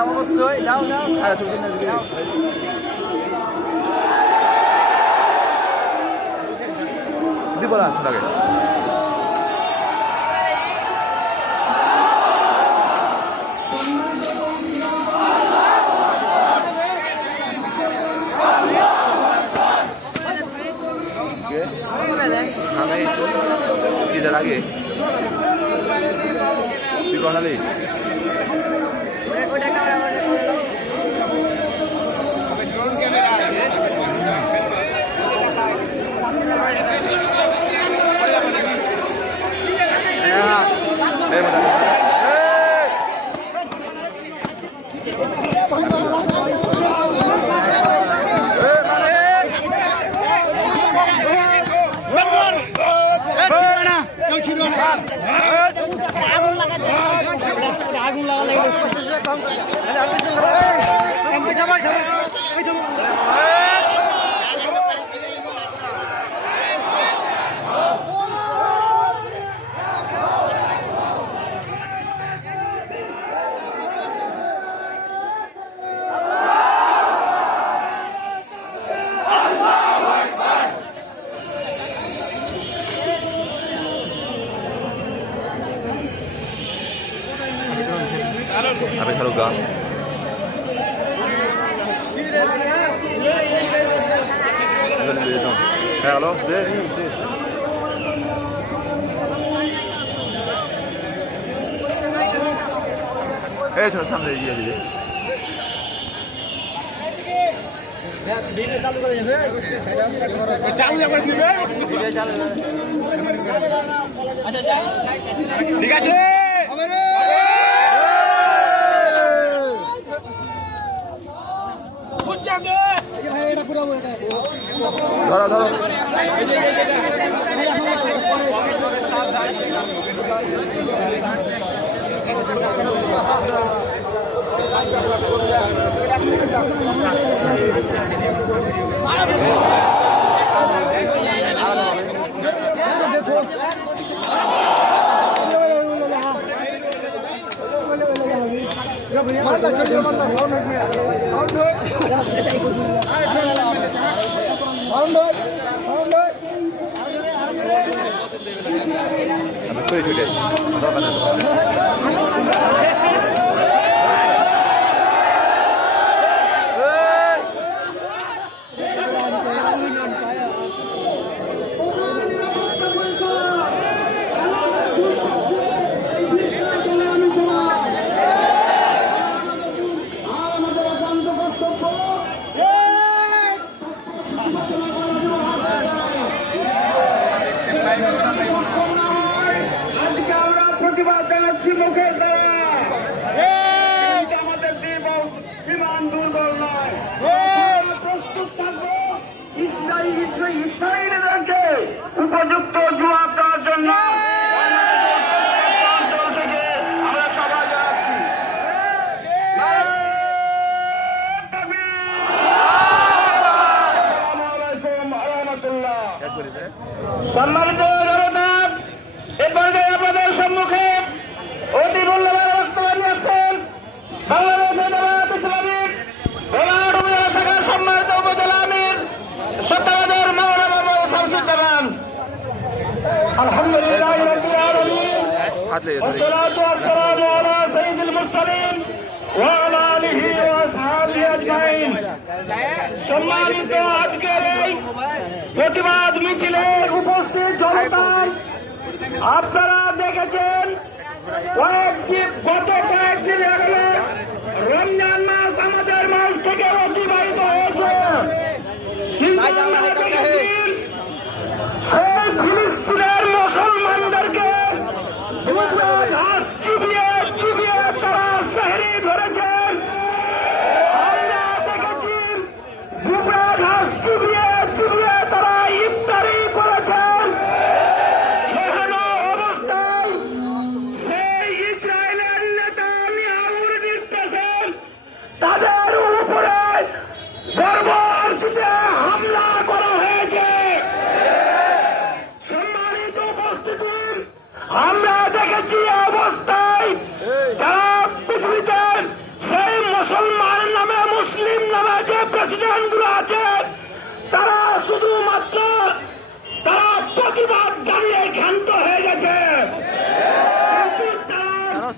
অবশ্যই যাও যাও দিব না লাগে इधर आगे प्रणाली আগুন লাগা Habis haluga. Halo, 저 사람들 이야기. চালু করে দেবে চালু করে দিবে ঠিক আছে ধরো ধরো ছুটে প্রতিবাদ জানাচ্ছি মুখের দ্বারা আমাদের বিমান দুর্বল নয় প্রস্তুত থাকবো ইসরায়েলিদেরকে উপযুক্ত জবাব দেওয়ার জন্য অঞ্চল থেকে আমরা সবাই জানাচ্ছি সম্মানিত জনতা এ পর্যায়ে আপনাদের সম্মুখে অতি মূল্যবান বক্তব্য নিয়েছেন বাংলাদেশ জামায়াত ইসলামী ভোলাহাট উপজেলা শাখার সম্মানিত উপজেলা আমির সত্তাবাজার মাওলানা মোহাম্মদ শামসুজ্জামান। আলহামদুলিল্লাহি রাব্বিল আলামিন والصلاة والسلام على سيد المرسلين وعلى آله وأصحابه أجمعين। সম্মানিত আজকের এই প্রতিবাদ মিছিলে উপস্থিত জনতা, আপনারা দেখেছেন গত কয়েকদিন আগে রমজান মাস আমাদের মাস থেকে অতিবাহিত হয়েছে, কিন্তু আমরা দেখেছি সেই ফিলিস্তিনের মুসলমানদেরকে চুবিয়ে চুবিয়ে তারা শহরে ধরেছেন। আমরা দেখেছি দুপুরা ঘাস চুবিয়ে চুবিয়ে তারা ইফতারি করেছেন। তাদের উপরে পরবর্তীতে হামলা করা হয়েছে। সম্মানিত উপস্থিতি, আমরা দেখেছি অবস্থায় যারা পৃথিবীতে সেই প্রেসিডেন্ট গুলো আছে তারা শুধুমাত্র তারা প্রতিবাদ জানিয়ে ক্ষান্ত হয়ে গেছে, কিন্তু তারা